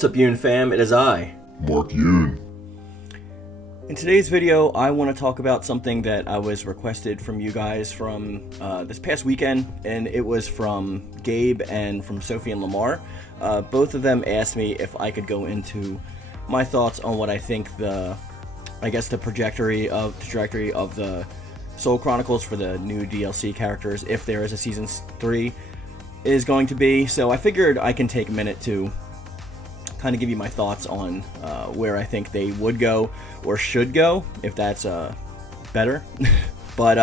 What's up, Yoon-Fam? It is I, Mark Yoon. In today's video, I want to talk about something that I was requested from you guys from this past weekend, and it was from Gabe and from Sophie and Lamar. Both of them asked me if I could go into my thoughts on what I think the trajectory of the Soul Chronicles for the new DLC characters, if there is a Season 3, is going to be. So I figured I can take a minute to kind of give you my thoughts on where I think they would go or should go, if that's better. But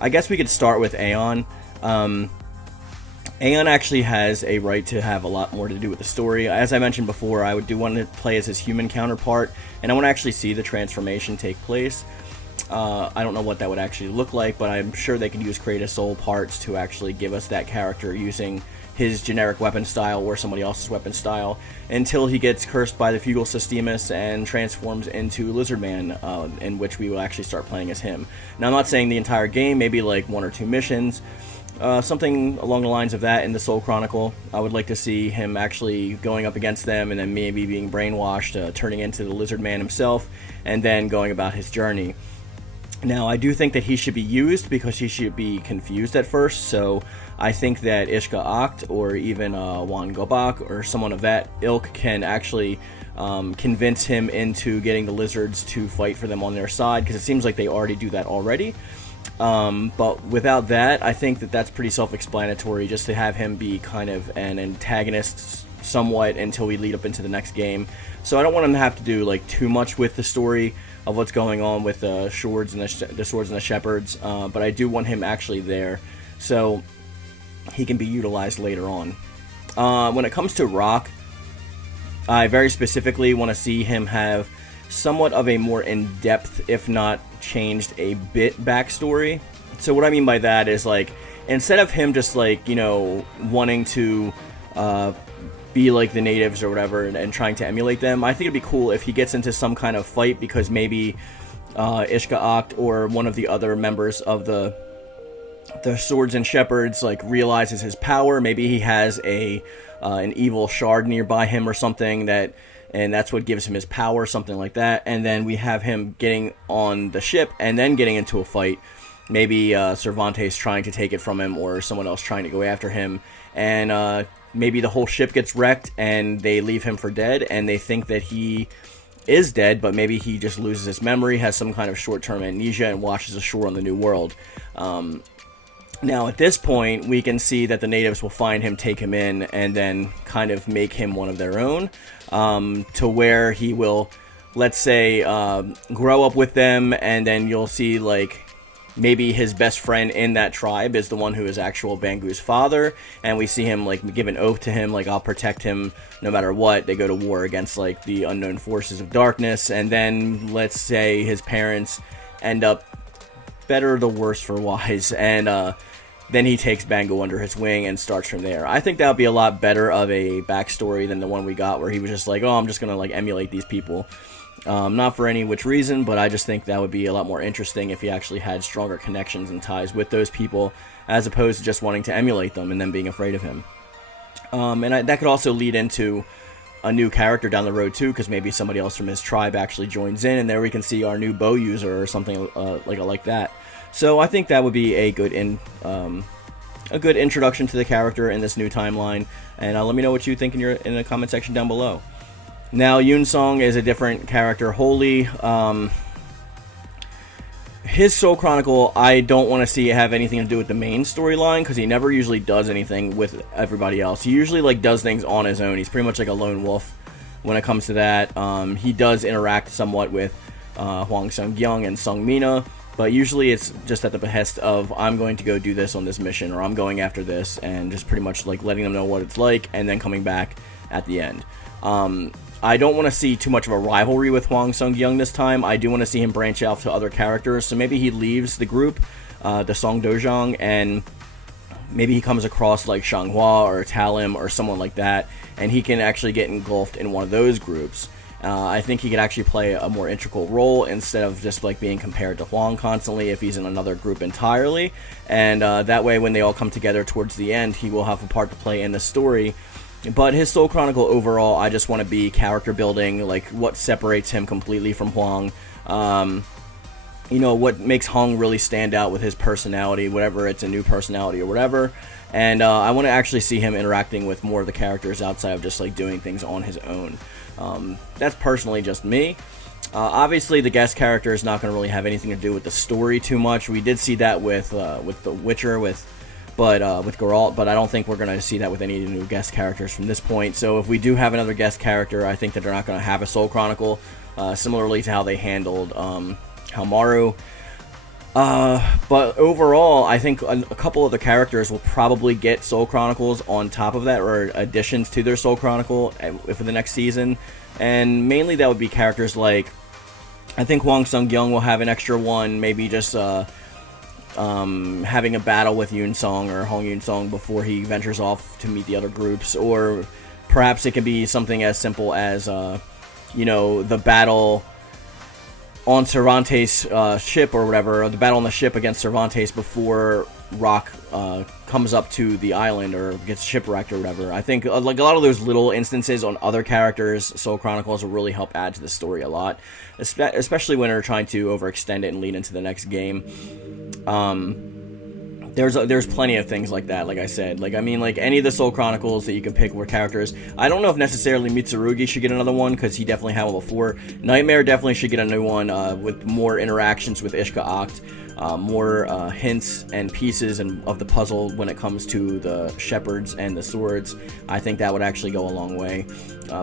I guess we could start with Aeon. Aeon actually has a right to have a lot more to do with the story. As I mentioned before, I do want to play as his human counterpart, and I want to actually see the transformation take place. I don't know what that would actually look like, but I'm sure they can use Creative Soul parts to actually give us that character using his generic weapon style or somebody else's weapon style until he gets cursed by the Fugal Systemus and transforms into Lizard Man, in which we will actually start playing as him. Now, I'm not saying the entire game, maybe like 1 or 2 missions, something along the lines of that in the Soul Chronicle. I would like to see him actually going up against them and then maybe being brainwashed, turning into the Lizard Man himself, and then going about his journey. Now, I do think that he should be used because he should be confused at first, so I think that Ishka Act or even Wan Gobak or someone of that ilk can actually convince him into getting the lizards to fight for them on their side, because it seems like they already do that already. But without that, I think that that's pretty self-explanatory, just to have him be kind of an antagonist somewhat until we lead up into the next game. So I don't want him to have to do like too much with the story of what's going on with the swords and the swords and the shepherds, but I do want him actually there so he can be utilized later on. When it comes to Rock, I very specifically want to see him have somewhat of a more in-depth, if not changed a bit, backstory. So what I mean by that is, like, instead of him just like, you know, wanting to be like the natives or whatever and trying to emulate them, I think it'd be cool if he gets into some kind of fight because maybe Ishka Act or one of the other members of the Swords and Shepherds like realizes his power. Maybe he has an evil shard nearby him or something, and that's what gives him his power, something like that. And then we have him getting on the ship and then getting into a fight. Maybe Cervantes trying to take it from him or someone else trying to go after him, and maybe the whole ship gets wrecked and they leave him for dead and they think that he is dead, but maybe he just loses his memory, has some kind of short-term amnesia, and washes ashore on the New World. Now, at this point, we can see that the natives will find him, take him in, and then kind of make him one of their own, to where he will, let's say, grow up with them, and then you'll see, like, maybe his best friend in that tribe is the one who is actual Bangu's father, and we see him, like, give an oath to him, like, I'll protect him no matter what. They go to war against, like, the unknown forces of darkness, and then, let's say, his parents end up better the worse for wise, and then he takes Bangu under his wing and starts from there. I think that would be a lot better of a backstory than the one we got where he was just like, oh, I'm just gonna like emulate these people. Not for any which reason, but I just think that would be a lot more interesting if he actually had stronger connections and ties with those people, as opposed to just wanting to emulate them and then being afraid of him. That could also lead into a new character down the road too, because maybe somebody else from his tribe actually joins in, and there we can see our new bow user or something like that. So I think that would be a good introduction to the character in this new timeline. And let me know what you think in the comment section down below. Now, Yoon-Song is a different character wholly. His Soul Chronicle, I don't want to see have anything to do with the main storyline, because he never usually does anything with everybody else. He usually like does things on his own. He's pretty much like a lone wolf when it comes to that. He does interact somewhat with Hwang Sung-gyung and Sung Mina, but usually it's just at the behest of, I'm going to go do this on this mission, or I'm going after this, and just pretty much like letting them know what it's like, and then coming back at the end. I don't want to see too much of a rivalry with Hwang Sung-gyung this time. I do want to see him branch out to other characters, so maybe he leaves the group, the Song Dojang, and maybe he comes across like Shanghua or Talim or someone like that, and he can actually get engulfed in one of those groups. I think he could actually play a more integral role instead of just like being compared to Hwang constantly if he's in another group entirely, and that way when they all come together towards the end, he will have a part to play in the story But his Soul Chronicle overall, I just want to be character building, like what separates him completely from Hwang. You know, what makes Hong really stand out with his personality, whatever it's a new personality or whatever. And I want to actually see him interacting with more of the characters outside of just like doing things on his own. That's personally just me. Obviously, the guest character is not going to really have anything to do with the story too much. We did see that with The Witcher, with Geralt, but I don't think we're going to see that with any new guest characters from this point. So if we do have another guest character, I think that they're not going to have a Soul Chronicle, similarly to how they handled Hamaru. But overall, I think a couple of the characters will probably get Soul Chronicles on top of that, or additions to their Soul Chronicle for the next season. And mainly that would be characters like, I think Hwang Sung-gyung will have an extra one, maybe just having a battle with Yoon Song or Hong Yoon Song before he ventures off to meet the other groups. Or perhaps it could be something as simple as, you know, the battle on Cervantes' ship or whatever, or the battle on the ship against Cervantes before Rock comes up to the island or gets shipwrecked or whatever. I think like a lot of those little instances on other characters' Soul Chronicles will really help add to the story a lot, especially when they're trying to overextend it and lead into the next game. There's plenty of things like that, like I said. Like, I mean, like, any of the Soul Chronicles that you can pick were characters. I don't know if necessarily Mitsurugi should get another one, because he definitely had one before. Nightmare definitely should get a new one, with more interactions with Ishka Acht, more hints and pieces of the puzzle when it comes to the shepherds and the swords. I think that would actually go a long way.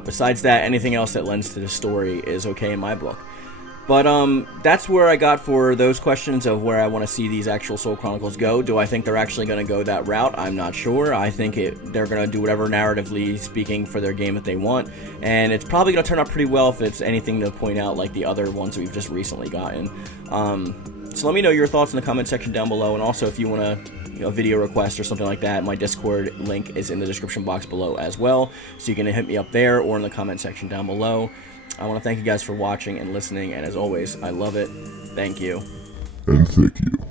Besides that, anything else that lends to the story is okay in my book. But that's where I got for those questions of where I want to see these actual Soul Chronicles go. Do I think they're actually going to go that route? I'm not sure. I think they're going to do whatever narratively speaking for their game that they want. And it's probably going to turn out pretty well if it's anything to point out like the other ones we've just recently gotten. So let me know your thoughts in the comment section down below. And also if you want a video request or something like that, my Discord link is in the description box below as well. So you can hit me up there or in the comment section down below. I want to thank you guys for watching and listening, and as always, I love it. Thank you. And thank you.